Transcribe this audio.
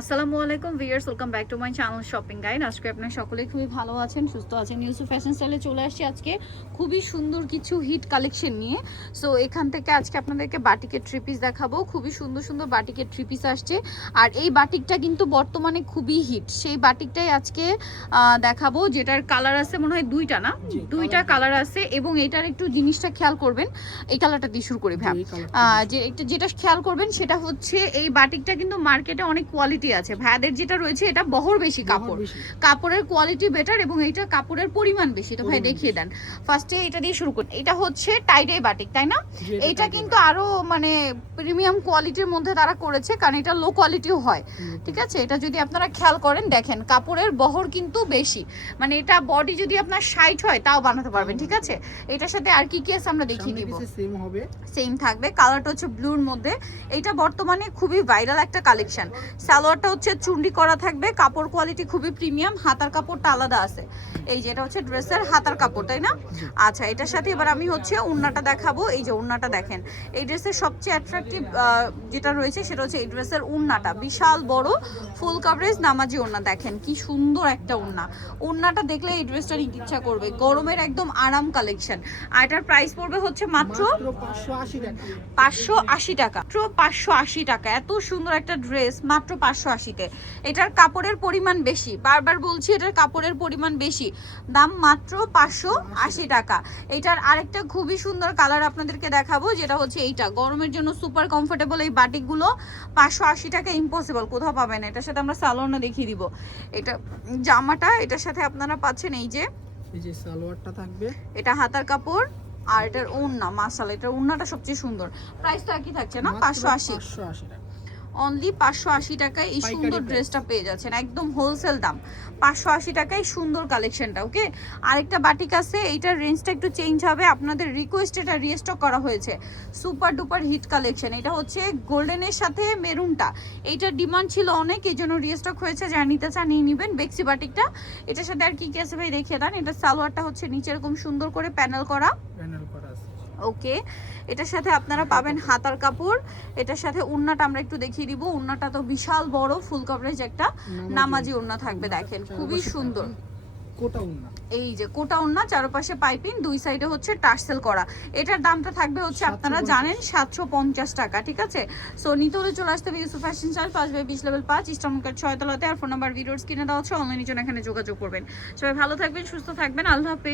আসসালামু আলাইকুম viewers, welcome back to my channel shopping guide. আজকে আপনারা সকলেই খুবই ভালো আছেন, সুস্থ আছেন। ইউসুফ ফ্যাশন স্টাইলে চলে আসছি আজকে খুবই সুন্দর কিছু হিট কালেকশন নিয়ে। সো এখান থেকে আজকে আপনাদেরকে বাটিকের থ্রি পিস দেখাবো। খুবই সুন্দর সুন্দর বাটিকের থ্রি পিস আসছে, আর এই বাটিকটা কিন্তু বর্তমানে খুবই হিট। সেই বাটিকটাই আজকে দেখাবো, যেটার কালার আছে মনে হয় দুইটা, না দুইটা কালার আছে। এবং এটার একটু জিনিসটা খেয়াল করবেন, এই কালারটা দিয়ে শুরু করি ভাই। যেটা খেয়াল করবেন সেটা হচ্ছে এই বাটিকটা কিন্তু মার্কেটে অনেক কোয়ালিটি আছে। ভাইদের যেটা রয়েছে এটা বহর বেশি, কাপড়ের কোয়ালিটি বেটার এবং এটা কাপড়ের পরিমাণ বেশি। তো ভাই দেখিয়ে দেন, ফার্স্টে এটা দিয়ে শুরু করুন। এটা হচ্ছে টাইডাই বাটিক, তাই না? এটা কিন্তু আরো মানে প্রিমিয়াম কোয়ালিটির মধ্যে তারা করেছে, কারণ এটা লো কোয়ালিটিও হয়। ঠিক আছে, এটা যদি আপনারা খেয়াল করেন দেখেন কাপড়ের বহর কিন্তু বেশি, মানে এটা বডি যদি আপনার 60 হয় তাও বানাতে পারবেন। ঠিক আছে, এটার সাথে আর কি কি আছে আমরা দেখিয়ে দিব। সেম থাকবে, কালারটা হচ্ছে ব্লুর মধ্যে। এটা বর্তমানে খুবই ভাইরাল একটা কালেকশন। সালোয়ারটা হচ্ছে চুন্ডি করা থাকবে, কাপড় কোয়ালিটি খুবই প্রিমিয়াম, হাতার কাপড়টা আলাদা আছে। এই যে এটা হচ্ছে ড্রেসের হাতার কাপড়, তাই না? আচ্ছা, এটার সাথে এবার আমি হচ্ছে ওড়নাটা দেখাবো। এই যে ওড়নাটা দেখেন, এই ড্রেসের সবচেয়ে অ্যাট্রাকটিভ যেটা রয়েছে সেটা হচ্ছে এই ড্রেসের ওড়নাটা, বিশাল বড় ফুল কভারেজ নামাজি ওড়না। দেখেন কি সুন্দর একটা ওড়না, ওড়নাটা দেখলে এই ড্রেসটা নিতে ইচ্ছা করবে। গরমের একদম আরাম কালেকশন। আর এটার প্রাইস পড়বে হচ্ছে মাত্র 580 টাকা। মাত্র 580 টাকা, এত সুন্দর একটা ড্রেস মাত্র 580-তে। এটার কাপড়ের পরিমাণ বেশি, বারবার বলছি এটার কাপড়ের পরিমাণ বেশি, দাম মাত্র 580 টাকা। এটার আরেকটা খুবই সুন্দর কালার আপনাদেরকে দেখাবো, যেটা হচ্ছে এইটা। গরমের জন্য সুপার কমফোর্টেবল এই বাটিকগুলো 580 টাকা ইম্পসিবল কোথাও পাবেন না। এটার সাথে আমরা সালোয়ারটা দেখিয়ে দিব। এটা জামাটা, এটার সাথে আপনারা পাচ্ছেন এই যে সালোয়ারটা থাকবে, এটা হাতার কাপড়, আর এটার ওড়না। মাশাআল্লাহ, এটার ওড়নাটা সবচেয়ে সুন্দর। প্রাইস তো একই থাকছে না, 580 টাকা। অনলি 580 টাকায় এই সুন্দর ড্রেসটা পেয়ে যাচ্ছেন, একদম হোলসেল দাম 580 টাকায় সুন্দর কালেকশনটা। ওকে, আরেকটা বাটিক আছে, এইটার রেঞ্জটা একটু চেঞ্জ হবে, আপনাদের রিকোয়েস্ট এটা রিস্টক করা হয়েছে। সুপার ডুপার হিট কালেকশন, এটা হচ্ছে গোল্ডেনের সাথে মেরুনটা, এইটার ডিমান্ড ছিল অনেক, এই জন্য রিস্টক হয়েছে। যারা নিতে চান নিয়ে নেবেন বেক্সি বাটিকটা। এটার সাথে আর কি কি আছে ভাই দেখিয়ে দেন। এটা সালোয়ারটা হচ্ছে নিচে এরকম সুন্দর করে প্যানেল করা আছে। ওকে, এটার সাথে আপনারা পাবেন হাতার কাপড়, এটার সাথে ওড়নাটা আমরা একটু দেখিয়ে দিব। ওড়নাটা তো বিশাল বড় ফুল কভারেজ একটা নামাজি ওড়না থাকবে, দেখেন খুবই সুন্দর। কোটা ওড়না, এই যে কোটা ওড়না, চারপাশে পাইপিং, দুই সাইডে হচ্ছে টার্সেল করা। এটার দামটা থাকবে হচ্ছে আপনারা জানেন 750 টাকা। ঠিক আছে, সো নিতে হলে চলে আসতে হবে Yusuf fashion style, 5/20 level 5 eastern market 6 তলাতে। আর ফোন নাম্বার ভিডিওর স্ক্রিনে দেওয়া হচ্ছে, অনলাইনের জন্য এখানে যোগাযোগ করবেন। সবাই ভালো থাকবেন, সুস্থ থাকবেন, আল্লাহ হাফেজ।